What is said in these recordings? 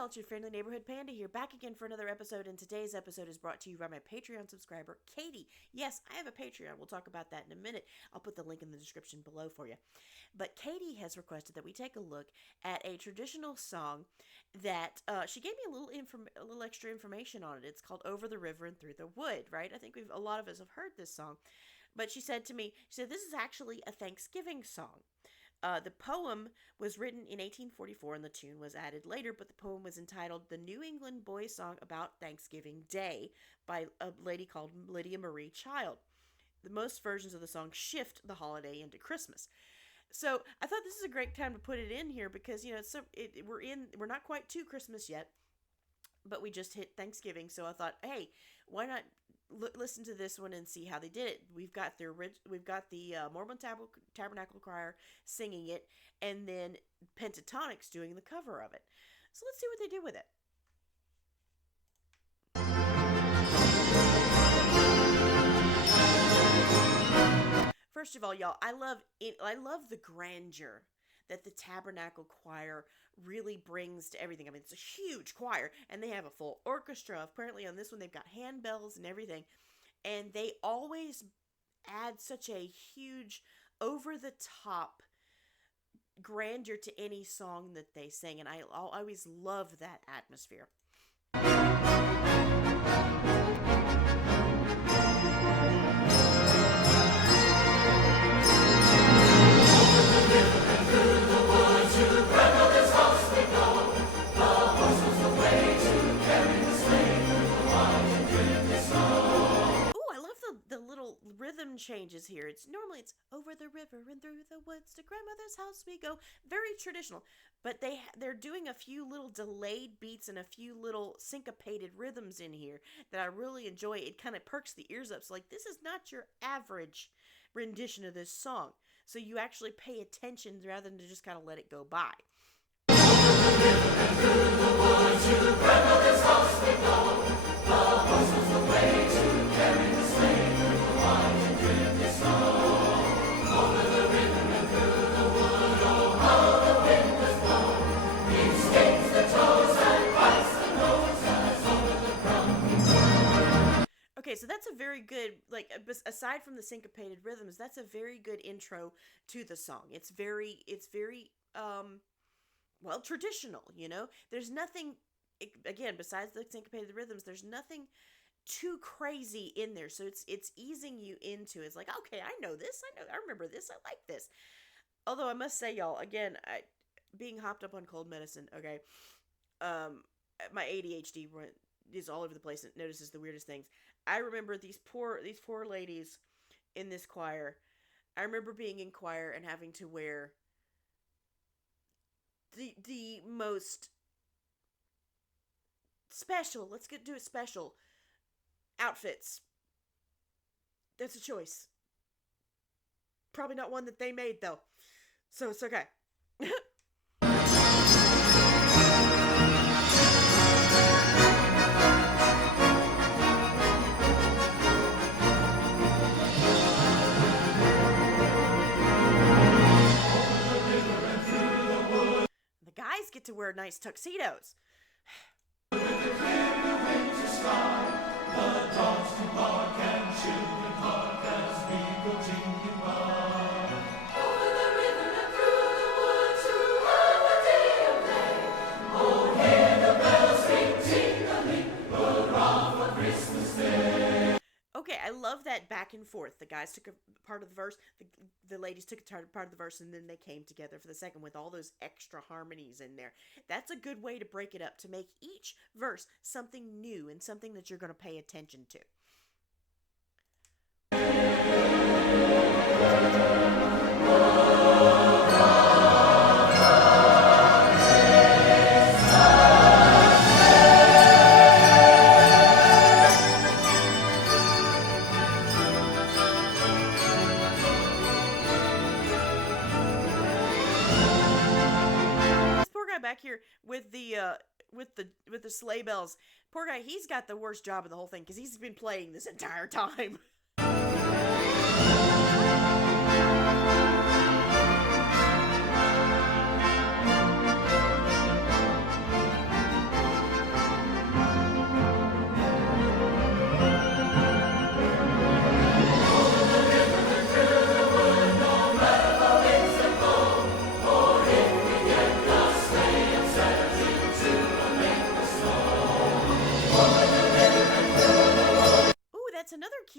y'all, it's your friendly neighborhood panda here, back again for another episode, and today's episode is brought to you by my Patreon subscriber, Katie. Yes, I have a Patreon. We'll talk about that in a minute. I'll put the link in the description below for you. But Katie has requested that we take a look at a traditional song that she gave me a little extra information on it. It's called Over the River and Through the Wood, right? I think a lot of us have heard this song. But she said to me, this is actually a Thanksgiving song. The poem was written in 1844 and the tune was added later, but the poem was entitled The New England Boys' Song About Thanksgiving Day by a lady called Lydia Marie Child. The most versions of the song shift the holiday into Christmas. So I thought this is a great time to put it in here because, we're not quite to Christmas yet, but we just hit Thanksgiving. So I thought, hey, why not listen to this one and see how they did it. We've got the Mormon Tabernacle Choir singing it, and then Pentatonix doing the cover of it. So let's see what they did with it. First of all, y'all, I love the grandeur that the Tabernacle Choir really brings to everything. I mean, it's a huge choir, and they have a full orchestra. Apparently on this one, they've got handbells and everything, and they always add such a huge, over-the-top grandeur to any song that they sing, and I always love that atmosphere. Rhythm changes here. It's over the river and through the woods to grandmother's house we go. Very traditional, but they're doing a few little delayed beats and a few little syncopated rhythms in here that I really enjoy. It kind of perks the ears up. So this is not your average rendition of this song. So you actually pay attention rather than to just kind of let it go by. Over the river and through the woods to grandmother's house we go. The horse was the way to carry the sleigh. Over the river and through the wood, oh, how the wind was blown. It stings the toes and bites the nose as over the ground. Okay, so that's a very good, aside from the syncopated rhythms, that's a very good intro to the song. It's very, traditional, There's nothing, again, besides the syncopated rhythms, there's nothing too crazy in there, so it's easing you into it. It's like, okay, I know this, I remember this, I like this. Although I must say, y'all, again, being hopped up on cold medicine, okay, my ADHD is all over the place and notices the weirdest things. I remember these poor ladies in this choir. I remember being in choir and having to wear the most special, do it special, outfits. That's a choice. Probably not one that they made, though. So it's okay. The guys get to wear nice tuxedos. With the clear winter sky, the dogs do bark and children hark as we go jingling by. Over the river and through the woods to have a day of play. Oh, hear the bells ring ting-a-ling, we'll round for Christmas Day. Okay, I love that back and forth. The guys took a part of the verse, the ladies took a part of the verse, and then they came together for the second with all those extra harmonies in there. That's a good way to break it up, to make each verse something new and something that you're going to pay attention to. Back here with the sleigh bells. Poor guy, he's got the worst job of the whole thing because he's been playing this entire time.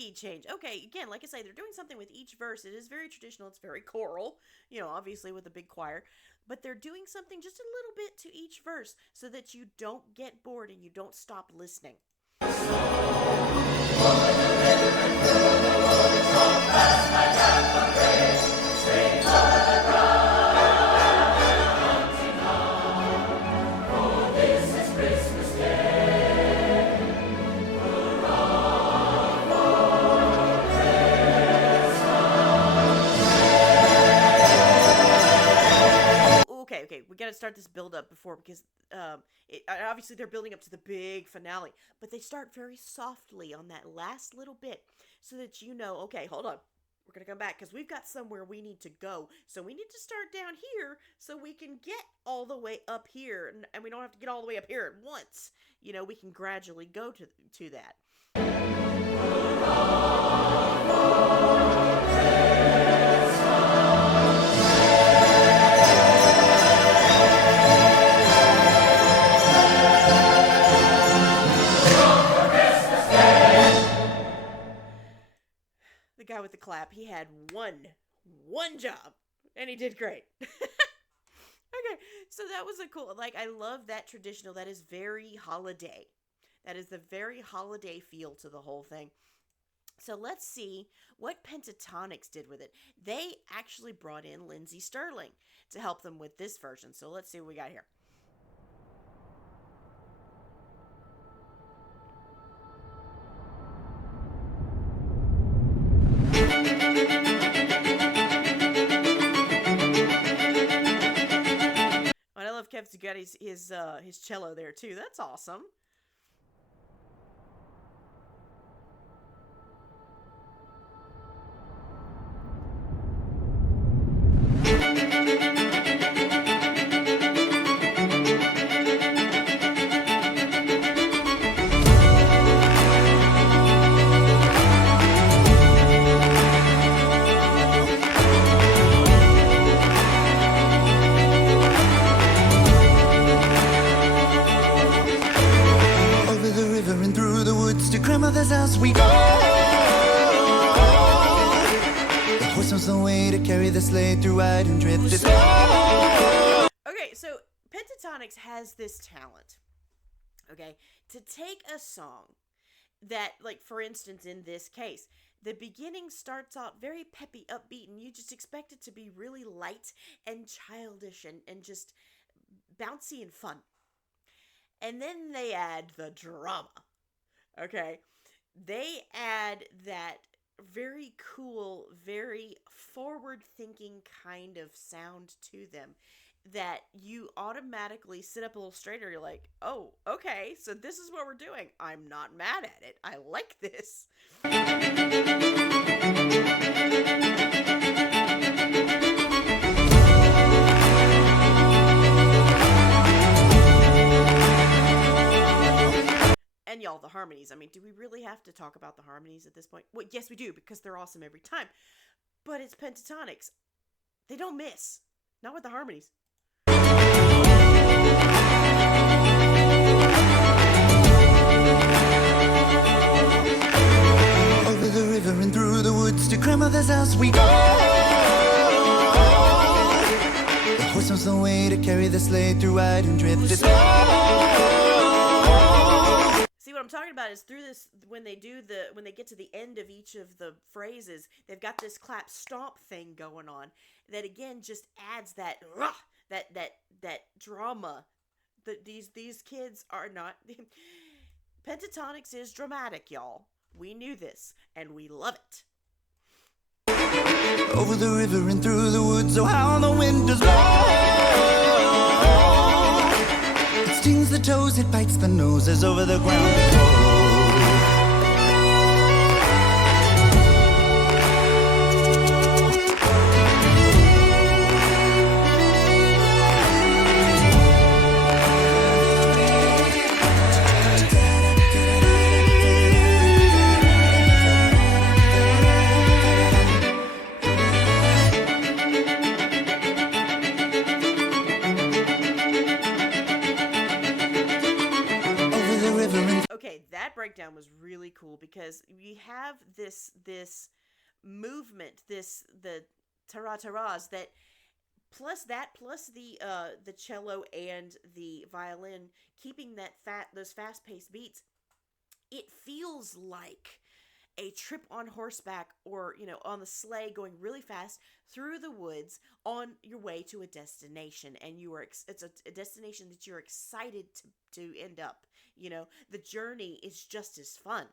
key change. Okay, again, like I say, they're doing something with each verse. It is very traditional. It's very choral, obviously with a big choir. But they're doing something just a little bit to each verse so that you don't get bored and you don't stop listening. Okay, we got to start this build up before because obviously they're building up to the big finale, but they start very softly on that last little bit so that okay, hold on. We're going to come back because we've got somewhere we need to go. So we need to start down here so we can get all the way up here, and we don't have to get all the way up here at once. We can gradually go to that. The guy with the clap, he had one job, and he did great. Okay, so that was a cool, I love that traditional. That is very holiday. That is the very holiday feel to the whole thing. So let's see what Pentatonix did with it. They actually brought in Lindsey Sterling to help them with this version. So let's see what we got here. And I love Kev's got his cello there too. That's awesome. grandmother's house we go. The horse knows the way to carry the sleigh through wide and drifted snow. Okay, so Pentatonix has this talent, okay, to take a song that, like, for instance, in this case, the beginning starts out very peppy, upbeat, and you just expect it to be really light and childish and just bouncy and fun. And then they add the drama, okay? They add that very cool, very forward-thinking kind of sound to them that you automatically sit up a little straighter. You're like, oh, okay, so this is what we're doing. I'm not mad at it. I like this. And y'all, the harmonies. I mean, do we really have to talk about the harmonies at this point? Well, yes, we do, because they're awesome every time. But it's Pentatonix. They don't miss. Not with the harmonies. Over the river and through the woods to grandmother's house we go. The horse knows the way to carry the sleigh through wide and drifted snow. See, what I'm talking about is through this, when they get to the end of each of the phrases, they've got this clap stomp thing going on that again just adds that drama. These kids are not. Pentatonix is dramatic, y'all. We knew this, and we love it. Over the river and through the woods, oh how the wind does blow. It stings the toes, it bites the noses over the ground below. breakdown was really cool because we have this movement, the tara-taras that plus the cello and the violin keeping those fast paced beats. It feels like a trip on horseback or on the sleigh going really fast through the woods on your way to a destination, and it's a destination that you're excited to end up. The journey is just as fun,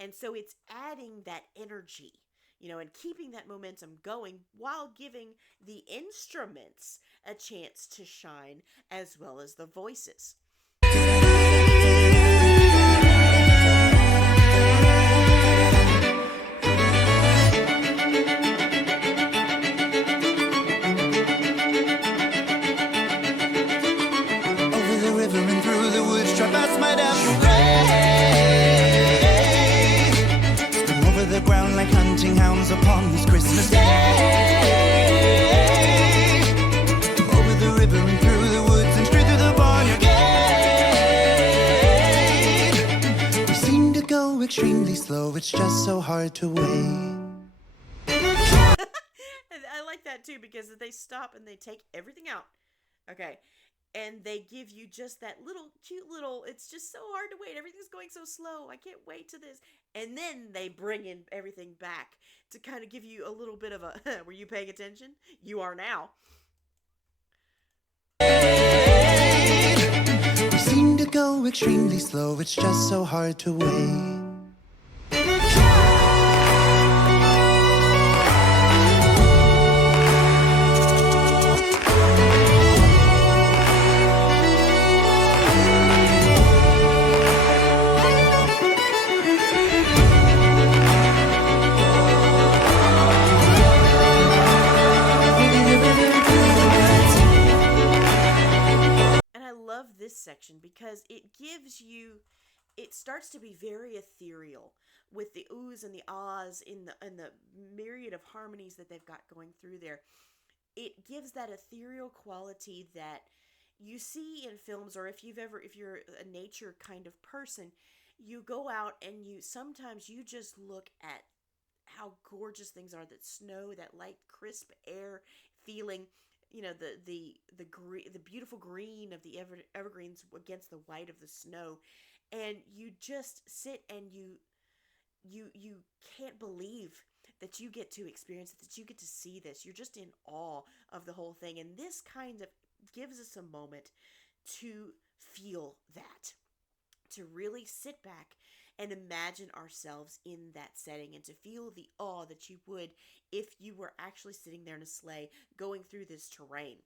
and so it's adding that energy, and keeping that momentum going while giving the instruments a chance to shine as well as the voices. Like hunting hounds upon this Christmas day. Over the river and through the woods and straight through the barnyard gate. We seem to go extremely slow, it's just so hard to wait. I like that too because they stop and they take everything out. Okay. And they give you just that cute little, it's just so hard to wait. Everything's going so slow. I can't wait to this. And then they bring in everything back to kind of give you a little bit of a, were you paying attention? You are now. We seem to go extremely slow. It's just so hard to wait. Section because it starts to be very ethereal with the oohs and the ahs in the myriad of harmonies that they've got going through there. It gives that ethereal quality that you see in films, or if you're a nature kind of person, you go out and sometimes you just look at how gorgeous things are, that snow, that light crisp air feeling, the beautiful green of the evergreens against the white of the snow, and you just sit and you can't believe that you get to experience it, that you get to see this. You're just in awe of the whole thing, and this kind of gives us a moment to feel that, to really sit back and imagine ourselves in that setting, and to feel the awe that you would if you were actually sitting there in a sleigh going through this terrain.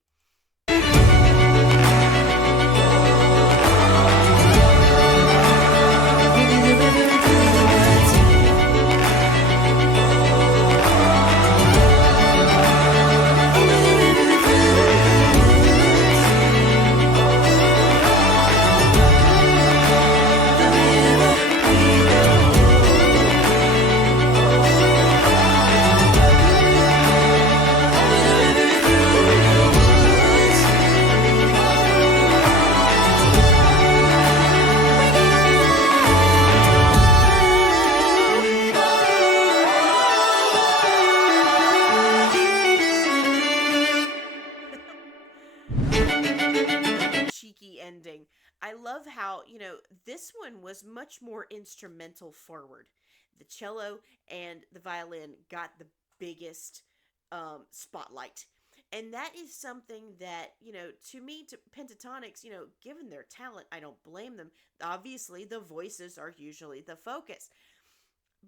Ending. I love how, this one was much more instrumental forward. The cello and the violin got the biggest spotlight. And that is something that, to me, to Pentatonix, given their talent, I don't blame them. Obviously, the voices are usually the focus.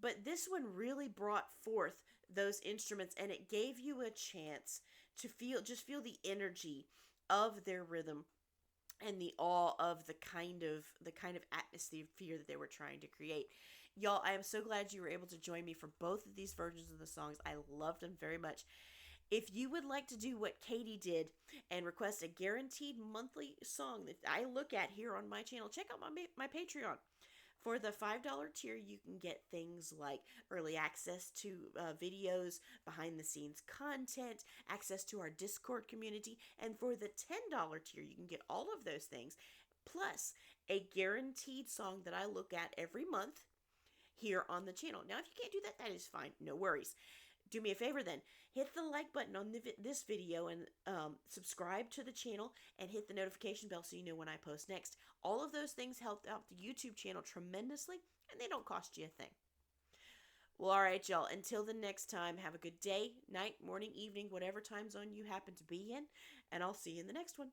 But this one really brought forth those instruments, and it gave you a chance to feel the energy of their rhythm and the awe of the kind of atmosphere that they were trying to create. Y'all, I am so glad you were able to join me for both of these versions of the songs. I loved them very much. If you would like to do what Katie did and request a guaranteed monthly song that I look at here on my channel, check out my Patreon. For the $5 tier, you can get things like early access to videos, behind-the-scenes content, access to our Discord community. And for the $10 tier, you can get all of those things, plus a guaranteed song that I look at every month here on the channel. Now, if you can't do that, that is fine. No worries. Do me a favor then. Hit the like button on this video and subscribe to the channel and hit the notification bell so you know when I post next. All of those things help out the YouTube channel tremendously, and they don't cost you a thing. Well, all right, y'all. Until the next time, have a good day, night, morning, evening, whatever time zone you happen to be in, and I'll see you in the next one.